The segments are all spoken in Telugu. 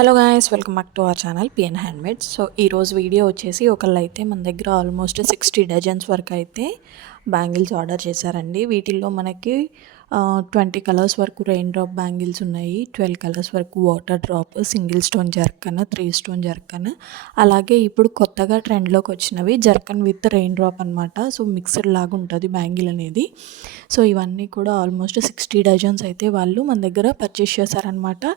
Hello guys, welcome back to our channel PN handmades. So ఈరోజు వీడియో వచ్చేసి ఒకళ్ళైతే మన దగ్గర ఆల్మోస్ట్ 60 డజన్స్ వరకు అయితే బ్యాంగిల్స్ ఆర్డర్ చేశారండి. వీటిల్లో మనకి 20 కలర్స్ వరకు రెయిన్ డ్రాప్ బ్యాంగిల్స్ ఉన్నాయి, 12 కలర్స్ వరకు water drop, single stone zircon, 3 stone zircon, అలాగే ఇప్పుడు కొత్తగా ట్రెండ్లోకి వచ్చినవి జర్కన్ విత్ రెయిన్ డ్రాప్ అనమాట. సో మిక్స్డ్ లాగా ఉంటుంది బ్యాంగిల్ అనేది. సో ఇవన్నీ కూడా ఆల్మోస్ట్ 60 డజన్స్ అయితే వాళ్ళు మన దగ్గర పర్చేస్ చేశారనమాట.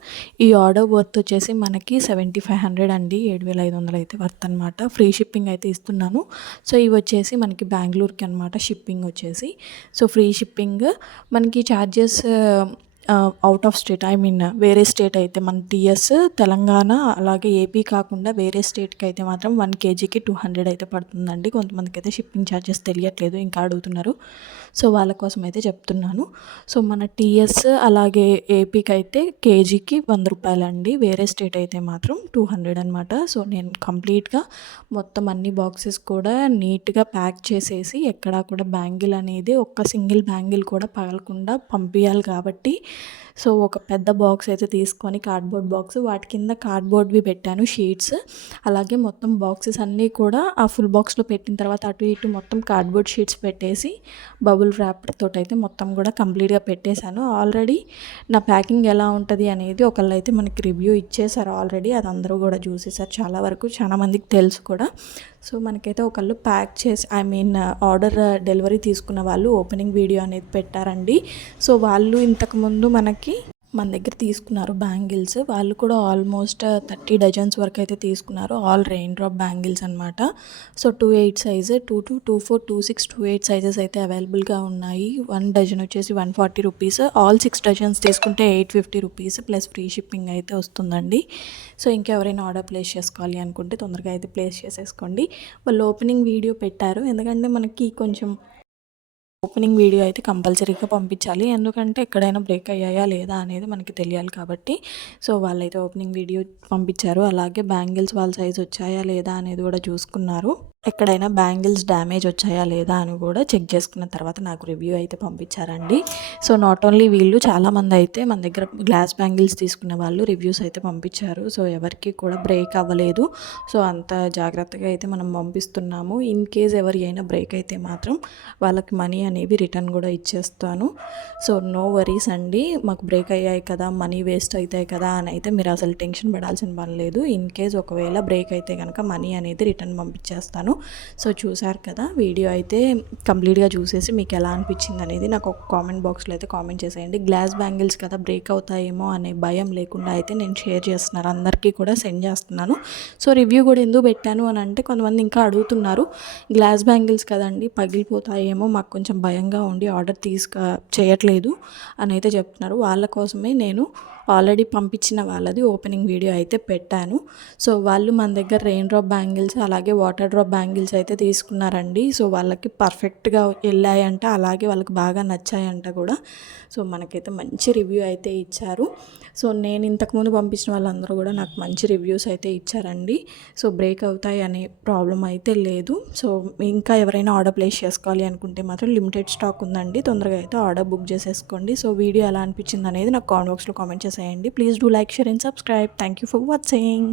ఈ ఆర్డర్ వర్త్ వచ్చేసి మనకి 7500 అండి, 7500 అయితే వర్త్ అనమాట. ఫ్రీ షిప్పింగ్ అయితే ఇస్తున్నాను. సో ఇవి వచ్చేసి మనకి బెంగళూరుకి అనమాట షిప్పింగ్ వచ్చేసి. సో ఫ్రీ షిప్పింగ్ మనకి charges out of state, I mean వేరే స్టేట్ అయితే మన టీఎస్ తెలంగాణ అలాగే ఏపీ కాకుండా వేరే స్టేట్కి అయితే మాత్రం 1 kgకి 200 అయితే పడుతుందండి. కొంతమందికి అయితే షిప్పింగ్ ఛార్జెస్ తెలియట్లేదు, ఇంకా అడుగుతున్నారు. సో వాళ్ళ కోసం అయితే చెప్తున్నాను. సో మన టీఎస్ అలాగే ఏపీకి అయితే కేజీకి 100 రూపాయలండి, వేరే స్టేట్ అయితే మాత్రం 200 అనమాట. సో నేను కంప్లీట్గా మొత్తం అన్ని బాక్సెస్ కూడా నీట్గా ప్యాక్ చేసేసి ఎక్కడా కూడా బ్యాంగిల్ అనేది ఒక్క సింగిల్ బ్యాంగిల్ కూడా పగలకుండా పంపించాలి కాబట్టి సో ఒక పెద్ద బాక్స్ అయితే తీసుకొని కార్డ్బోర్డ్ బాక్స్, వాటి కింద కార్డ్బోర్డ్వి పెట్టాను షీట్స్. అలాగే మొత్తం బాక్సెస్ అన్నీ కూడా ఆ ఫుల్ బాక్స్లో పెట్టిన తర్వాత అటు ఇటు మొత్తం కార్డ్బోర్డ్ షీట్స్ పెట్టేసి బబుల్ ర్యాప్ తోటి అయితే మొత్తం కూడా కంప్లీట్గా పెట్టేశాను. ఆల్రెడీ నా ప్యాకింగ్ ఎలా ఉంటుంది అనేది ఒకళ్ళు అయితే మనకి రివ్యూ ఇచ్చేసారు ఆల్రెడీ, అది అందరూ కూడా చూసేసారు. చాలా వరకు చాలా మందికి తెలుసు కూడా. సో మనకైతే ఒకళ్ళు ప్యాక్ చేసి ఆర్డర్ డెలివరీ తీసుకున్న వాళ్ళు ఓపెనింగ్ వీడియో అనేది పెట్టారండి. సో వాళ్ళు ఇంతకుముందు మన దగ్గర తీసుకున్నారు బ్యాంగిల్స్. వాళ్ళు కూడా ఆల్మోస్ట్ 30 డజన్స్ వరకు అయితే తీసుకున్నారు, ఆల్ రెయిన్ డ్రాప్ బ్యాంగిల్స్ అనమాట. సో 28 సైజు, 22, 24, 26, 28 సైజెస్ అయితే అవైలబుల్గా ఉన్నాయి. 1 డజన్ వచ్చేసి 140 రూపీస్, ఆల్ 6 డజన్స్ తీసుకుంటే 850 రూపీస్ ప్లస్ ఫ్రీ షిప్పింగ్ అయితే వస్తుందండి. సో ఇంకెవరైనా ఆర్డర్ ప్లేస్ చేసుకోవాలి అనుకుంటే తొందరగా అయితే ప్లేస్ చేసేసుకోండి. వాళ్ళు ఓపెనింగ్ వీడియో పెట్టారు, ఎందుకంటే మనకి కొంచెం ఓపెనింగ్ వీడియో అయితే కంపల్సరీగా పంపించాలి, ఎందుకంటే ఎక్కడైనా బ్రేక్ అయ్యాయా లేదా అనేది మనకి తెలియాలి కాబట్టి. సో వాళ్ళైతే ఓపెనింగ్ వీడియో పంపించారు. అలాగే బ్యాంగిల్స్ వాళ్ళ సైజ్ వచ్చాయా లేదా అనేది కూడా చూసుకున్నారు. ఎక్కడైనా బ్యాంగిల్స్ డ్యామేజ్ వచ్చాయా లేదా అని కూడా చెక్ చేసుకున్న తర్వాత నాకు రివ్యూ అయితే పంపించారండి. సో నాట్ ఓన్లీ వీళ్ళు, చాలామంది అయితే మన దగ్గర గ్లాస్ బ్యాంగిల్స్ తీసుకున్న వాళ్ళు రివ్యూస్ అయితే పంపించారు. సో ఎవరికి కూడా బ్రేక్ అవ్వలేదు. సో అంత జాగ్రత్తగా అయితే మనం పంపిస్తున్నాము. ఇన్ కేస్ ఎవరి అయినా బ్రేక్ అయితే మాత్రం వాళ్ళకి మనీ అనేవి రిటర్న్ కూడా ఇచ్చేస్తాను. సో నో వరీస్ అండి, మాకు బ్రేక్ అయ్యాయి కదా, మనీ వేస్ట్ అవుతాయి కదా అని అయితే మీరు అసలు టెన్షన్ పడాల్సిన పని లేదు. ఇన్ కేస్ ఒకవేళ బ్రేక్ అయితే కనుక మనీ అనేది రిటర్న్ పంపించేస్తాను. సో చూసారు కదా, వీడియో అయితే కంప్లీట్గా చూసేసి మీకు ఎలా అనిపించింది అనేది నాకు ఒక కామెంట్ బాక్స్లో అయితే కామెంట్ చేసేయండి. గ్లాస్ బ్యాంగిల్స్ కదా, బ్రేక్ అవుతాయేమో అనే భయం లేకుండా అయితే నేను షేర్ చేస్తున్నాను, అందరికీ కూడా సెండ్ చేస్తున్నాను. సో రివ్యూ కూడా ఎందుకు పెట్టాను అని అంటే కొంతమంది ఇంకా అడుగుతున్నారు, గ్లాస్ బ్యాంగిల్స్ కదండి పగిలిపోతాయేమో మాకు కొంచెం భయంగా ఉండి ఆర్డర్ చేయట్లేదు అని అయితే చెప్తున్నారు. వాళ్ళ కోసమే నేను ఆల్రెడీ పంపించిన వాళ్ళది ఓపెనింగ్ వీడియో అయితే పెట్టాను. సో వాళ్ళు మన దగ్గర రెయిన్ డ్రాప్ బ్యాంగిల్స్ అలాగే వాటర్ డ్రాప్ బ్యాంగిల్స్ అయితే తీసుకున్నారండి. సో వాళ్ళకి పర్ఫెక్ట్గా వెళ్ళాయంట, అలాగే వాళ్ళకి బాగా నచ్చాయంట కూడా. సో మనకైతే మంచి రివ్యూ అయితే ఇచ్చారు. సో నేను ఇంతకుముందు పంపించిన వాళ్ళందరూ కూడా నాకు మంచి రివ్యూస్ అయితే ఇచ్చారండి. సో బ్రేక్ అవుతాయి అనే ప్రాబ్లం అయితే లేదు. సో ఇంకా ఎవరైనా ఆర్డర్ ప్లేస్ చేసుకోవాలి అనుకుంటే మాత్రం లిమిటెడ్ స్టాక్ ఉందండి, తొందరగా అయితే ఆర్డర్ బుక్ చేసేసుకోండి. సో వీడియో ఎలా అనిపించింది అనేది నాకు కామెంట్ బాక్స్లో కామెంట్ చేసేయండి. Please do like, share and subscribe. Thank you for watching.